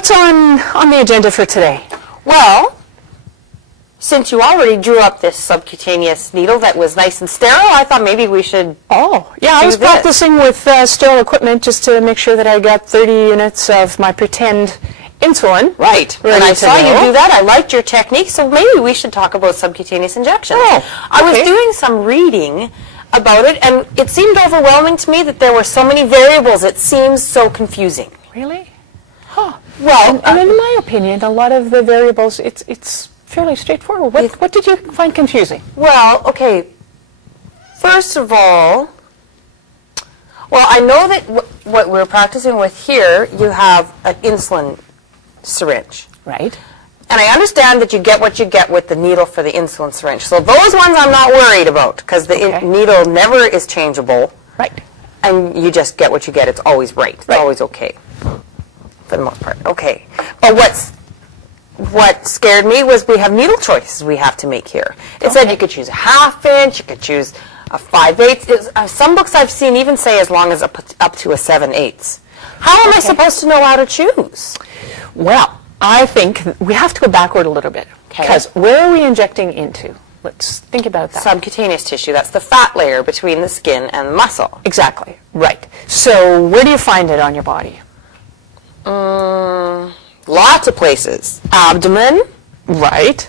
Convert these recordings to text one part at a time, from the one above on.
what's on the agenda for today? Well, since you already drew up this subcutaneous needle that was nice and sterile, I thought maybe we should. Oh, yeah, I was practicing with sterile equipment just to make sure that I got 30 units of my pretend insulin. Right. And I saw you do that. I liked your technique, so maybe we should talk about subcutaneous injections. Oh, okay. I was doing some reading about it, and it seemed overwhelming to me that there were so many variables. It seems so confusing. Really? Huh. Well, and in my opinion, a lot of the variables, it's fairly straightforward. What did you find confusing? Well, okay. First of all, well, I know that what we're practicing with here, you have an insulin syringe. Right. And I understand that you get what you get with the needle for the insulin syringe. So those ones I'm not worried about because the needle never is changeable. Right. And you just get what you get. It's always right. It's always okay for the most part. Okay. But what scared me was we have needle choices we have to make here. It said you could choose a 1/2 inch, you could choose a 5/8. Some books I've seen even say as long as up to a 7/8. How am I supposed to know how to choose? Well, I think we have to go backward a little bit. Because where are we injecting into? Let's think about that. Subcutaneous tissue. That's the fat layer between the skin and the muscle. Exactly. Right. So where do you find it on your body? Lots of places. Abdomen. Right.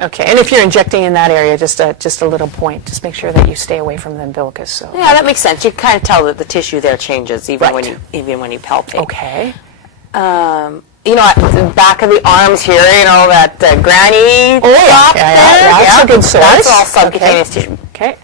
Okay. And if you're injecting in that area, just a little point. Just make sure that you stay away from the umbilicus. So. Yeah, that makes sense. You can kind of tell that the tissue there changes even when you palpate. Okay. You know, at the back of the arms here, you know, that granny spot there. That's a good source. That's all subcutaneous tissue. Okay.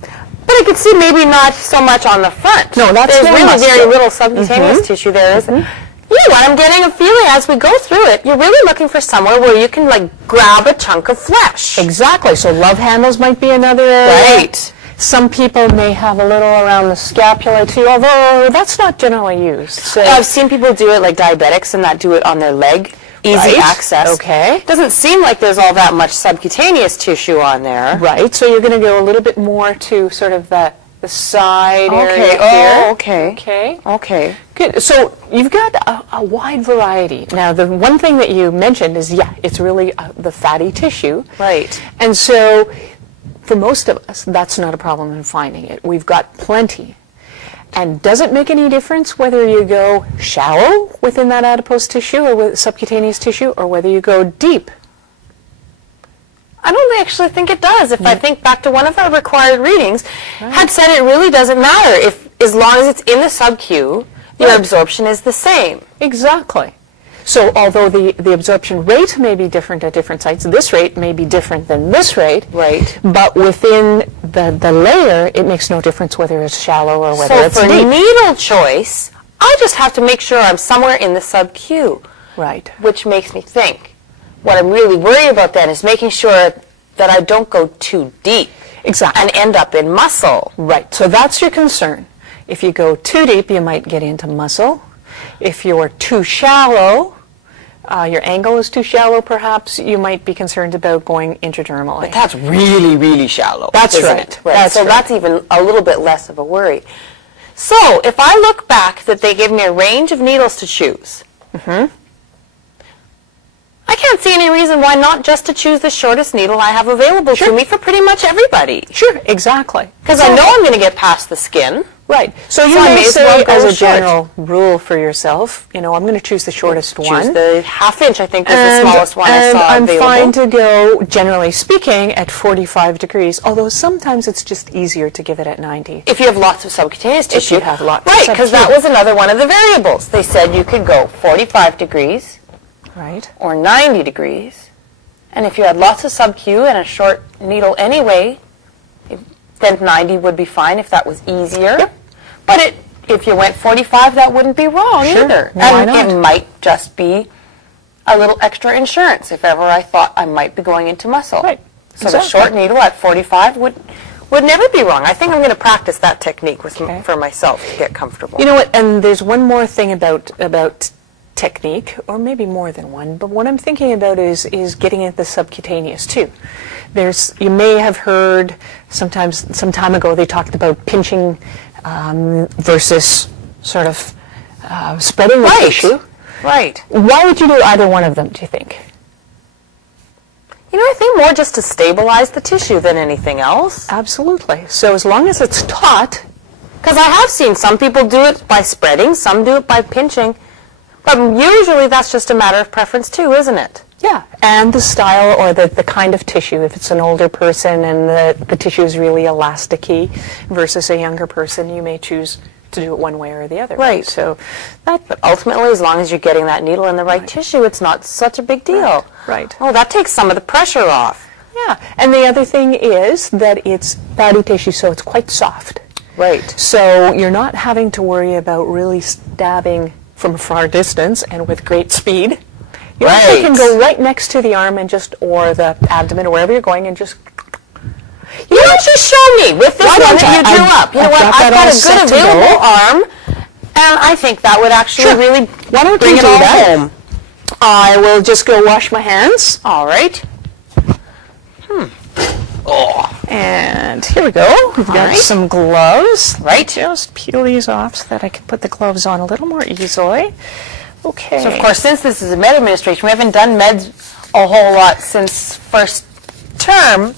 But I could see maybe not so much on the front. No, that's There's really very little subcutaneous tissue there, isn't it? You know what, I'm getting a feeling as we go through it, you're really looking for somewhere where you can, like, grab a chunk of flesh. Exactly. So love handles might be another area. Right. Some people may have a little around the scapula too, although that's not generally used. So I've seen people do it like diabetics and that do it on their leg. Easy access. Okay. Doesn't seem like there's all that much subcutaneous tissue on there. Right. So you're going to go a little bit more to sort of the side area here. Oh, okay. Okay. Okay. Good. So you've got a wide variety. Now, the one thing that you mentioned is, it's really the fatty tissue. Right. And so for most of us, that's not a problem in finding it. We've got plenty. And does it make any difference whether you go shallow within that adipose tissue or with subcutaneous tissue, or whether you go deep? I don't actually think it does. If I think back to one of our required readings, had said it really doesn't matter. As long as it's in the sub-Q, your absorption is the same. Exactly. So although the absorption rate may be different at different sites, this rate may be different than this rate. Right. But within the layer, it makes no difference whether it's shallow or whether it's deep. So for needle choice, I just have to make sure I'm somewhere in the sub-Q. Right. Which makes me think. What I'm really worried about then is making sure that I don't go too deep. Exactly. And end up in muscle. Right. So that's your concern. If you go too deep, you might get into muscle. If you're too shallow, your angle is too shallow perhaps, you might be concerned about going intradermally. But that's really, really shallow. That's right. That's even a little bit less of a worry. So if I look back that they give me a range of needles to choose, I can't see any reason why not just to choose the shortest needle I have available to me for pretty much everybody. Sure, exactly. Because I know I'm going to get past the skin. Right. So you may say as a general rule for yourself, I'm going to choose the shortest one. Choose the 1/2 inch, I think, was the smallest one I saw available. And I'm fine to go, generally speaking, at 45 degrees, although sometimes it's just easier to give it at 90. If you have lots of subcutaneous tissue. If you have lots of Right, because that was another one of the variables. They said you could go 45 degrees. Right. Or 90 degrees. And if you had lots of sub-Q and a short needle anyway, then 90 would be fine if that was easier. Yep. But if you went 45, that wouldn't be wrong either. No, why and not? It might just be a little extra insurance if ever I thought I might be going into muscle. Right. So the short needle at 45 would never be wrong. I think I'm going to practice that technique for myself to get comfortable. You know what? And there's one more thing about technique, or maybe more than one, but what I'm thinking about is getting into the subcutaneous too. You may have heard some time ago they talked about pinching versus sort of spreading the tissue. Right. Why would you do either one of them, do you think? You know, I think more just to stabilize the tissue than anything else. Absolutely. So as long as it's taut, Because I have seen some people do it by spreading, some do it by pinching, but usually that's just a matter of preference too, isn't it? yeah, and the style or the kind of tissue. If it's an older person and the tissue is really elasticy versus a younger person, you may choose to do it one way or the other. Right. So that, But ultimately, as long as you're getting that needle in the right tissue, it's not such a big deal. Right. Oh, that takes some of the pressure off. yeah. And the other thing is that it's fatty tissue, so it's quite soft. Right. So you're not having to worry about really stabbing from a far distance and with great speed. You actually can go right next to the arm and just, or the abdomen, or wherever you're going, and just. You know, just show me with this Why one don't that you I- drew up. You know I've what? got I've that all got a set good to go. available arm, and I think that would actually Sure. really Why don't bring you it do all that? home. I will just go wash my hands. All right. And here we go. We've got right. some gloves. Right. Just peel these off so that I can put the gloves on a little more easily. Okay. So, of course, since this is a med administration, we haven't done meds a whole lot since first term,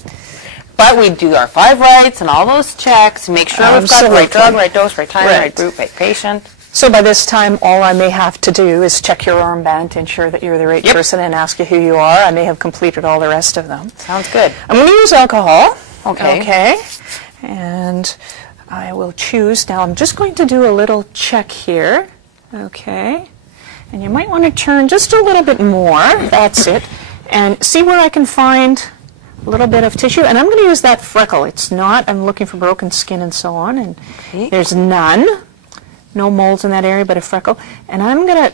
but we do our 5 rights and all those checks, make sure we've got the right Absolutely. drug, right dose, right time, Right. right group, right patient. So by this time, all I may have to do is check your armband to ensure that you're the right Yep. person and ask you who you are. I may have completed all the rest of them. Sounds good. I'm going to use alcohol. Okay. Okay. And I will choose. Now I'm just going to do a little check here. Okay. And you might want to turn just a little bit more. That's it. And see where I can find a little bit of tissue. And I'm going to use that freckle. It's not, I'm looking for broken skin and so on. And Okay. there's none. No moles in that area, but a freckle. And I'm going to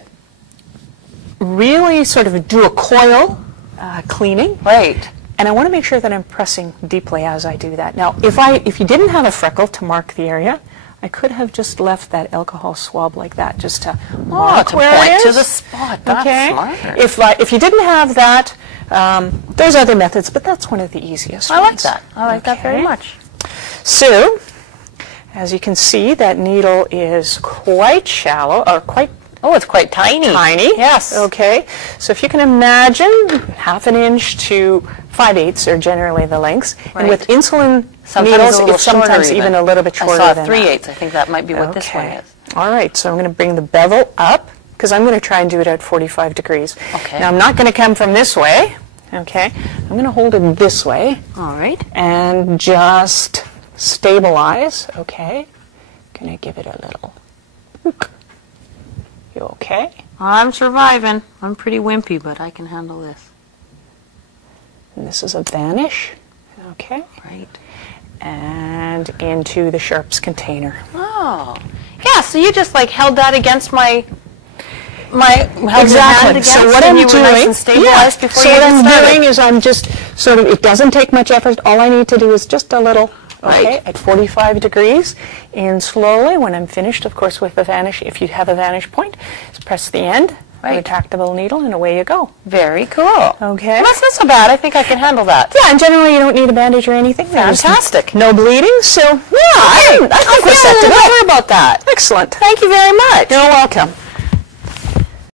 really sort of do a coil cleaning. Right. And I want to make sure that I'm pressing deeply as I do that. Now, if you didn't have a freckle to mark the area, I could have just left that alcohol swab like that, just to mark to where point it to is. the spot. That's Okay. smart. If you didn't have that, there's other methods, but that's one of the easiest I like ones. that. I like that very Okay. much. So, as you can see, that needle is quite shallow, or quite Oh, it's quite tiny. tiny. Yes. Okay. So if you can imagine, 1/2 inch to 5/8 are generally the lengths. And with Right. insulin Sometimes needles, a little it's sometimes shorter even a little bit shorter I saw than 3/8. I think that might be what this one Okay. is. All right. So I'm going to bring the bevel up because I'm going to try and do it at 45 degrees. Okay. Now I'm not going to come from this way. Okay. I'm going to hold it this way All right. and just stabilize. Okay. Going to give it a little. You okay? I'm surviving. I'm pretty wimpy, but I can handle this. And this is a vanish. Okay. Right. And into the sharps container. Oh. Yeah, so you just like held that against my held your hand against, So what and I'm you were doing, nice and stabilized before so you what even I'm started. doing is I'm just sort of, it doesn't take much effort. All I need to do is just a little, okay, Right. at 45 degrees, and slowly, when I'm finished, of course, with the vanish, if you have a vanish point, just press the end of a Right. retractable needle, and away you go. Very cool. Okay. Well, that's not so bad. I think I can handle that. Yeah, and generally you don't need a bandage or anything. There's Fantastic. no bleeding, so yeah, I think we're feel set a to little go. better about that. Excellent. Thank you very much. You're welcome.